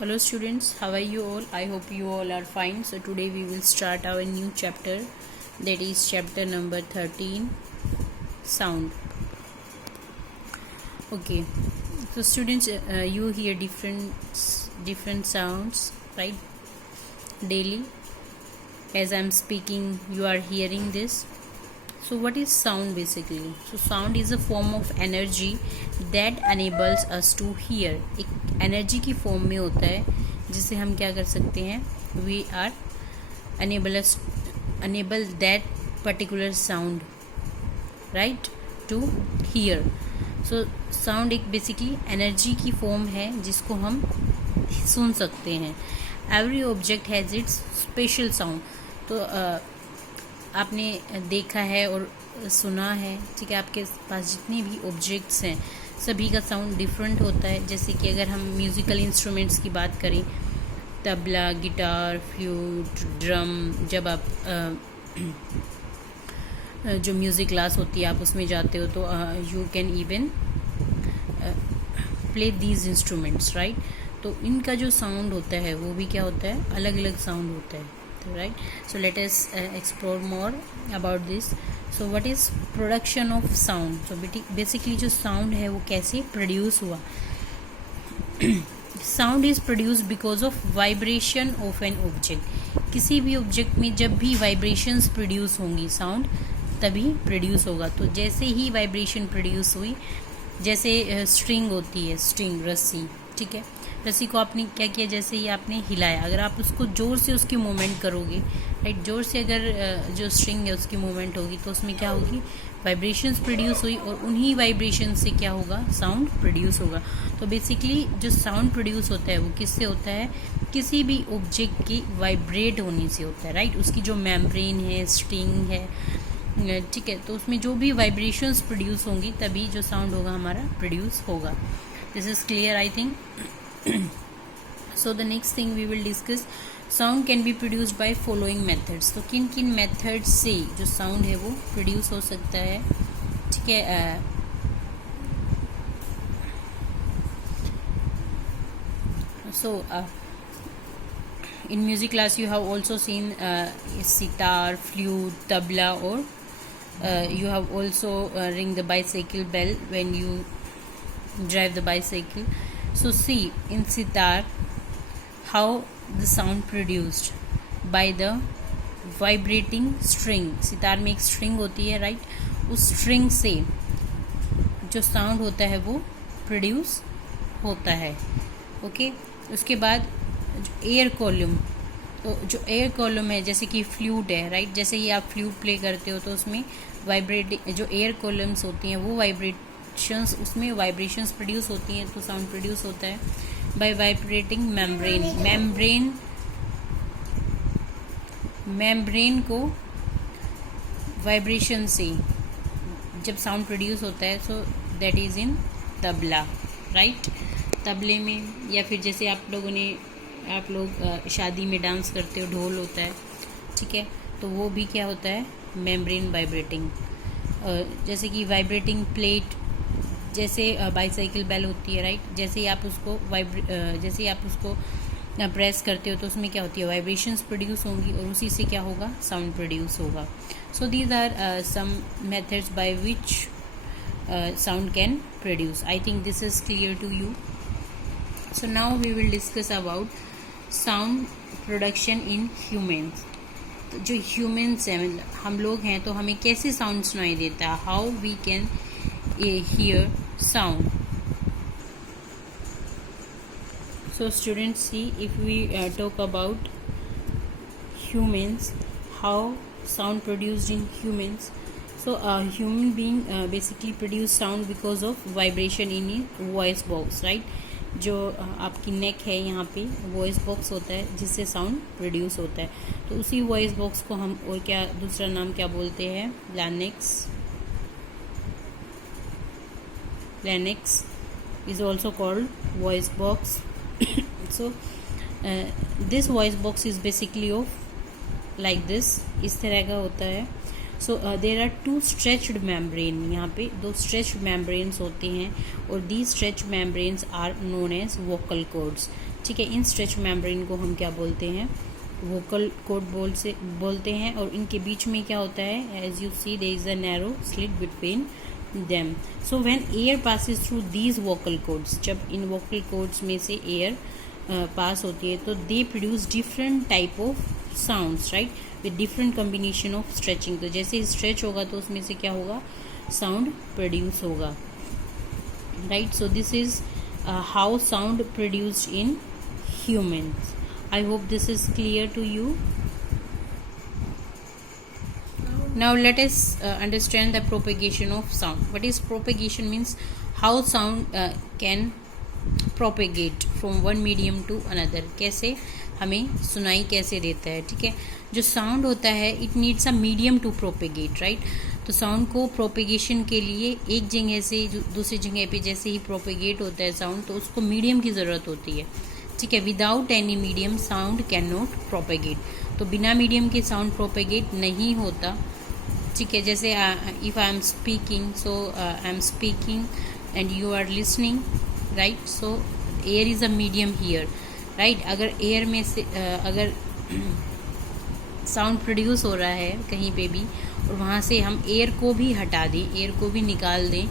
Hello students, how are you all? I hope you all are fine. So today we will start our new chapter, that is chapter number 13, sound. Okay, so students, you hear different sounds, right? Daily, as I'm speaking, you are hearing this. So what is sound basically? So sound is a form of energy that enables us to hear. एक energy की form में होता है जिससे हम क्या कर सकते हैं, we are enable that particular sound, right, to hear. So sound एक बेसिकली एनर्जी की फॉर्म है जिसको हम सुन सकते हैं. Every object has its special sound. तो आपने देखा है और सुना है, ठीक है, आपके पास जितने भी ऑब्जेक्ट्स हैं सभी का साउंड डिफरेंट होता है. जैसे कि अगर हम म्यूज़िकल इंस्ट्रूमेंट्स की बात करें, तबला, गिटार, फ्लूट, ड्रम, जब आप जो म्यूज़िक क्लास होती है आप उसमें जाते हो तो you can even play these instruments, right. तो इनका जो साउंड होता है वो भी क्या होता है, अलग अलग साउंड होता है, right. So let us explore more about this. So what is production of sound. So basically जो साउंड है वो कैसे प्रोड्यूस हुआ. Sound is produce because of vibration of an object. किसी भी ऑब्जेक्ट में जब भी वाइब्रेशंस प्रोड्यूस होंगी साउंड तभी प्रोड्यूस होगा. तो जैसे ही वाइब्रेशन प्रोड्यूस हुई, जैसे स्ट्रिंग होती है, स्ट्रिंग, रस्सी, ठीक है, रस्सी को आपने क्या किया, जैसे ही आपने हिलाया, अगर आप उसको ज़ोर से उसकी मूवमेंट करोगे, राइट, ज़ोर से अगर जो स्ट्रिंग है उसकी मूवमेंट होगी तो उसमें क्या होगी, वाइब्रेशंस प्रोड्यूस हुई और उन्हीं वाइब्रेशन से क्या होगा, साउंड प्रोड्यूस होगा. तो बेसिकली जो साउंड प्रोड्यूस होता है वो किससे होता है, किसी भी ऑब्जेक्ट की वाइब्रेट होने से होता है, राइट. उसकी जो मेम्ब्रेन है, स्ट्रिंग है, ठीक है, तो उसमें जो भी वाइब्रेशंस प्रोड्यूस होंगी तभी जो साउंड होगा हमारा प्रोड्यूस होगा. This is clear I think. So the next thing we will discuss, sound can be produced by following methods. तो किन किन मेथड्स से जो साउंड है वो प्रोड्यूस हो सकता है, ठीक है. सो in music class you have also seen sitar, flute, tabla, or you have also ring the bicycle bell when you drive the bicycle. So see, in sitar how the sound produced by the vibrating string. Sitar में एक string होती है, right. उस string से जो sound होता है वो प्रोड्यूस होता है. ओके, उसके बाद एयर कॉलम. तो जो एयर कॉलम है, जैसे कि फ्लूट है, राइट, जैसे ही आप फ्लूट प्ले करते हो तो उसमें वाइब्रेटिंग जो एयर कॉलम्स होती हैं वो वाइब्रेशंस, उसमें वाइब्रेशंस प्रोड्यूस होती हैं तो साउंड प्रोड्यूस होता है बाय वाइब्रेटिंग मेम्ब्रेन. मेम्ब्रेन को वाइब्रेशन से जब साउंड प्रोड्यूस होता है, so that is in tabla, right. तबले में, या फिर जैसे आप लोग शादी में डांस करते हो, ढोल होता है, ठीक है, तो वो भी क्या होता है, मेम्ब्रेन वाइब्रेटिंग. जैसे कि वाइब्रेटिंग प्लेट, जैसे बाईसाइकिल बेल होती है, राइट, जैसे ही आप उसको प्रेस करते हो तो उसमें क्या होती है, वाइब्रेशंस प्रोड्यूस होंगी और उसी से क्या होगा, साउंड प्रोड्यूस होगा. So these are some methods by which sound can produce. I think this is clear to you. So now we will discuss about sound production in humans. तो जो humans हैं, मतलब हम लोग हैं, तो हमें कैसे साउंड सुनाई देता है, how we can hear sound. So students, see, if we talk about humans, how sound produced in humans. So a human being basically produce sound because of vibration in his voice box, right. जो आपकी नेक है, यहाँ पे voice box होता है जिससे sound produce होता है. तो उसी वॉइस बॉक्स को हम और क्या दूसरा नाम क्या बोलते हैं, larynx is also called voice box. So this voice box is basically of like this, इस तरह का होता है. So there are 2 stretched membrane. यहाँ पे 2 स्ट्रेच्ड मेम्ब्रेन्स होते हैं और these stretched membranes are known as vocal cords, ठीक है। इन स्ट्रेच मेम्ब्रेन को हम क्या बोलते हैं, वोकल कॉर्ड बोलते हैं। और इनके बीच में क्या होता है, as you see there is a narrow slit between them. So when air passes through these vocal cords, जब इन वोकल कॉर्ड्स में से एयर पास होती है तो they produce different type of sounds, right, with different combination of stretching. तो जैसे stretch होगा तो उसमें से क्या होगा, साउंड प्रोड्यूस होगा, right. So this is how sound produced in humans. I hope this is clear to you. Now let us understand the propagation of sound. What is propagation means how sound can propagate from one medium to another. कैसे हमें सुनाई कैसे देता है, ठीक है। जो sound होता है it needs a medium to propagate, right. तो साउंड को प्रोपेगेशन के लिए एक जगह से दूसरी जगह पे जैसे ही प्रोपेगेट होता है साउंड, तो उसको मीडियम की ज़रूरत होती है, ठीक है। Without any medium sound can not propagate. तो बिना मीडियम के साउंड प्रोपेगेट नहीं होता, ठीक है। जैसे if I am speaking, so I am speaking and you are listening, right. So air is a medium here, right. अगर एयर में से अगर साउंड प्रोड्यूस हो रहा है कहीं पे भी और वहाँ से हम एयर को भी हटा दें, एयर को भी निकाल दें,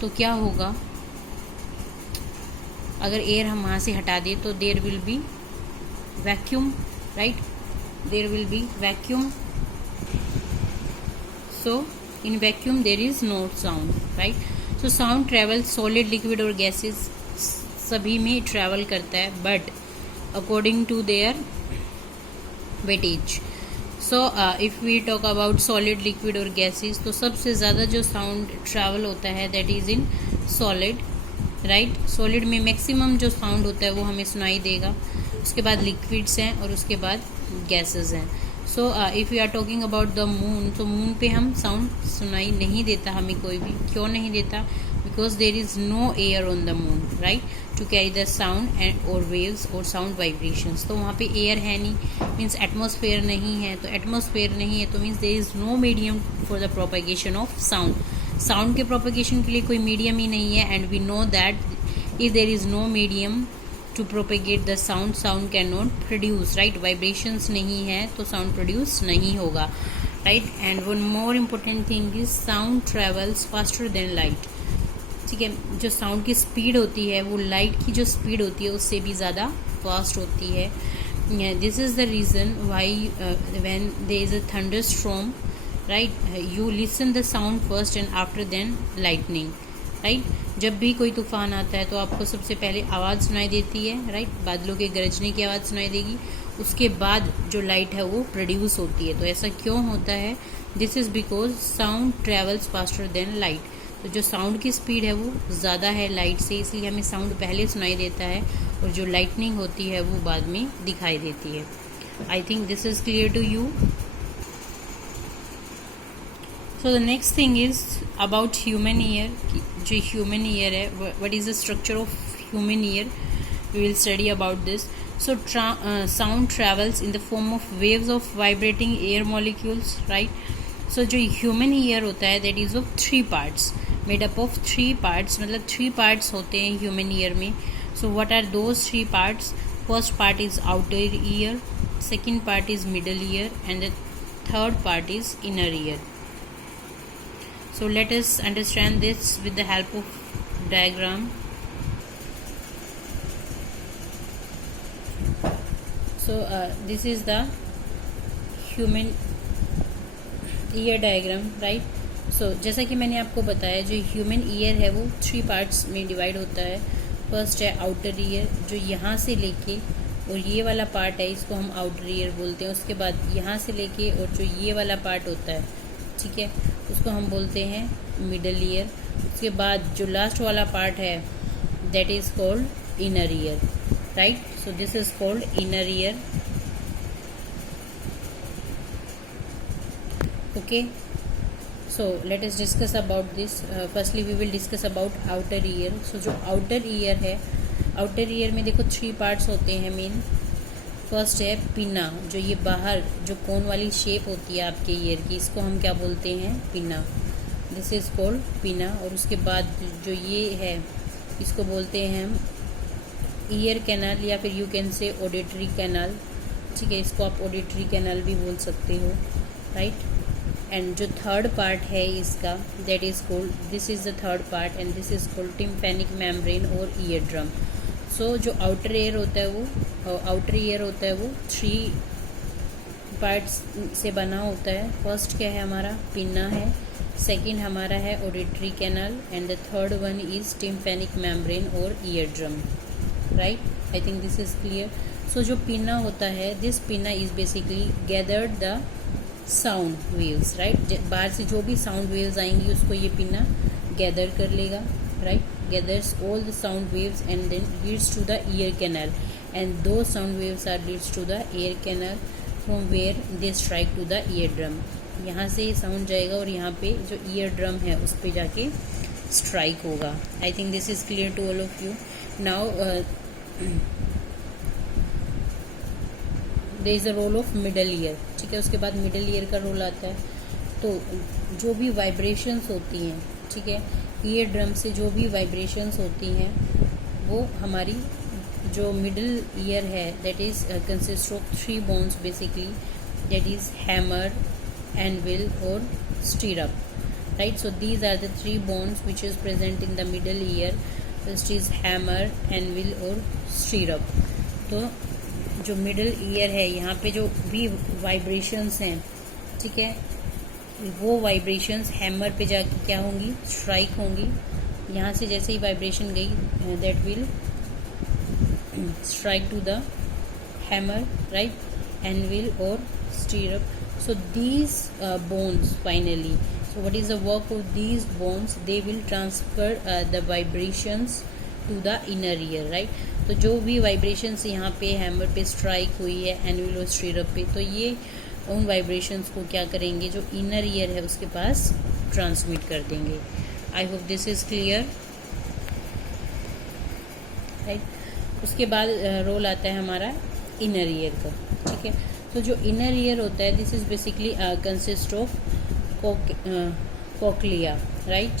तो क्या होगा, अगर एयर हम वहाँ से हटा दें तो there will be vacuum, right, there will be vacuum. So in vacuum there is no sound, right. So sound travel solid, liquid और गैसेस सभी में ट्रैवल करता है, but according to their weightage. So if we talk about solid, liquid और gases, तो सबसे ज़्यादा जो साउंड ट्रैवल होता है that is in solid, right. Solid में मैक्सिमम जो साउंड होता है वो हमें सुनाई देगा, उसके बाद लिक्विड्स हैं और उसके बाद गैसेस हैं। So if you are talking about the moon, तो मून पे हम साउंड सुनाई नहीं देता हमें कोई भी। क्यों नहीं देता, because there is no air on the moon, right, to carry the sound and और वेव्स और साउंड वाइब्रेशंस। तो वहाँ पे एयर है नहीं, मीन्स एटमॉस्फेयर नहीं है। तो एटमॉस्फेयर नहीं है तो means there is no medium for the propagation of sound. Sound के प्रोपेगेशन के लिए कोई मीडियम ही नहीं है, and we know that if there is no medium to propagate the sound, sound can not produce, right. Vibrations नहीं है तो साउंड प्रोड्यूस नहीं होगा, right. And one more important thing is sound travels faster than light, ठीक है। जो sound की speed होती है वो लाइट की जो स्पीड होती है उससे भी ज़्यादा फास्ट होती है। This is the reason why when there is a thunder storm, right, you listen the sound first and after then lightning, right. जब भी कोई तूफान आता है तो आपको सबसे पहले आवाज़ सुनाई देती है, राइट, बादलों के गरजने की आवाज़ सुनाई देगी, उसके बाद जो लाइट है वो प्रोड्यूस होती है। तो ऐसा क्यों होता है, this is because sound travels faster than light. तो जो साउंड की स्पीड है वो ज़्यादा है लाइट से, इसलिए हमें साउंड पहले सुनाई देता है और जो लाइटनिंग होती है वो बाद में दिखाई देती है। I think this is clear to you. So the next thing is about human ear. जो ह्यूमन ईयर है, what is the structure of human ear, we will study about this. So sound travels in the form of waves of vibrating air molecules, right. So जो human ear होता है that is of 3 parts, made up of 3 parts, मतलब 3 parts होते हैं human ear में। So what are those 3 parts? First part is outer ear, second part is middle ear and the third part is inner ear. So let us understand this with the help of diagram. So this is the human ear diagram, right? So जैसा कि मैंने आपको बताया, जो human ear है वो 3 parts में divide होता है. फर्स्ट है आउटर ईयर, जो यहाँ से लेके और ये वाला पार्ट है इसको हम आउटर ईयर बोलते हैं. उसके बाद यहाँ से लेके और जो ये वाला पार्ट होता है, ठीक है, उसको हम बोलते हैं मिडल ईयर. उसके बाद जो लास्ट वाला पार्ट है that is called inner ear, right. So this is called inner ear. Okay, so let us discuss about this. Firstly we will discuss about outer ear. So जो outer ear है, outer ear में देखो 3 parts होते हैं main. First है पिना, जो ये बाहर जो कोन वाली शेप होती है आपके ईयर की, इसको हम क्या बोलते हैं? पिना. दिस इज कॉल्ड पिना. और उसके बाद जो ये है इसको बोलते हैं हम ईयर कैनाल या फिर you can say auditory canal, ठीक है, इसको आप ऑडिटरी कैनाल भी बोल सकते हो, राइट। एंड जो थर्ड पार्ट है इसका, that is called, this is the third part and this is called tympanic membrane और ईयर ड्रम। सो जो आउटर ईयर होता है वो 3 पार्ट्स से बना होता है। फर्स्ट क्या है हमारा, पिन्ना है, सेकंड हमारा है auditory canal and the third one is tympanic membrane और ear drum, right. I think this is clear. So जो पिन्ना होता है, this pinna is basically gathered the sound waves, right. बाहर से जो भी साउंड वेव्स आएंगी उसको ये पिन्ना गैदर कर लेगा, right. Gathers all the sound waves and then leads to the ear canal and those sound waves are leads to the ear canal from where they strike to the ear drum. यहाँ से ये sound जाएगा और यहाँ पे जो ear drum है उस पे जाके स्ट्राइक होगा। I think this is clear to all of you. Now there is a role of middle ear, ठीक है। उसके बाद मिडल ईयर का रोल आता है। तो जो भी वाइब्रेशंस होती हैं, ठीक है, ईयर ड्रम से जो भी वाइब्रेशंस होती हैं वो हमारी जो मिडल ईयर है, that is consist of 3 bones basically, that is hammer, anvil और stirrup, right. So these are the 3 bones which is present in the middle ear. First is hammer, anvil और stirrup. तो जो middle ear है, यहाँ पे जो भी vibrations हैं, ठीक है, वो वाइब्रेशंस हैमर पे जाके क्या होंगी, स्ट्राइक होंगी। यहाँ से जैसे ही वाइब्रेशन गई, that will strike to the hammer, right, anvil और stirrup. So these bones finally, so what is the work of these bones? They will transfer the vibrations to the inner ear, right? तो जो भी vibrations यहाँ पे hammer पे strike हुई है, anvil और स्टीरअप पे, तो ये उन वाइब्रेशंस को क्या करेंगे, जो इनर ईयर है उसके पास ट्रांसमिट कर देंगे। आई hope this is clear, right. उसके बाद रोल आता है हमारा इनर ईयर का, ठीक है। तो जो इनर ईयर होता है, this is basically consist of cochlea, right.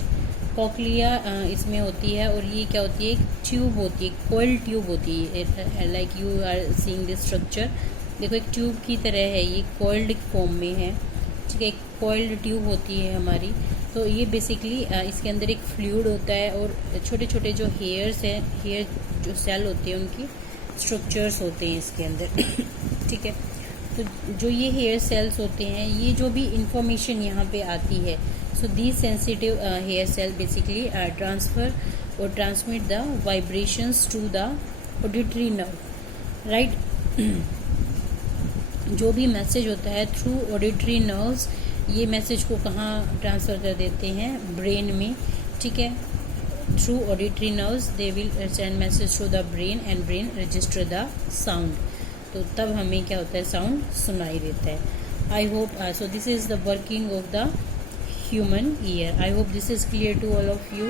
Cochlea इसमें होती है और ये क्या होती है, एक ट्यूब होती है, कोइल ट्यूब होती है, like you are seeing this structure. देखो एक ट्यूब की तरह है, ये कोइल्ड फॉर्म में है, ठीक है, एक कोइल्ड ट्यूब होती है हमारी। तो ये बेसिकली इसके अंदर एक फ्लूइड होता है और छोटे छोटे जो हेयर्स हैं, हेयर जो सेल होते हैं उनकी स्ट्रक्चर्स होते हैं इसके अंदर, ठीक है। तो जो ये हेयर सेल्स होते हैं, ये जो भी इंफॉर्मेशन यहाँ पे आती है, so these sensitive hair cell basically transfer और transmit the vibrations to the auditory nerve, right. जो भी मैसेज होता है थ्रू ऑडिटरी नर्व्स, ये मैसेज को कहाँ ट्रांसफ़र कर देते हैं, ब्रेन में, ठीक है। Through auditory nerves they will send message to the brain and brain register the sound. तो तब हमें क्या होता है, साउंड सुनाई देता है। I hope so this is the working of the human ear. I hope this is clear to all of you.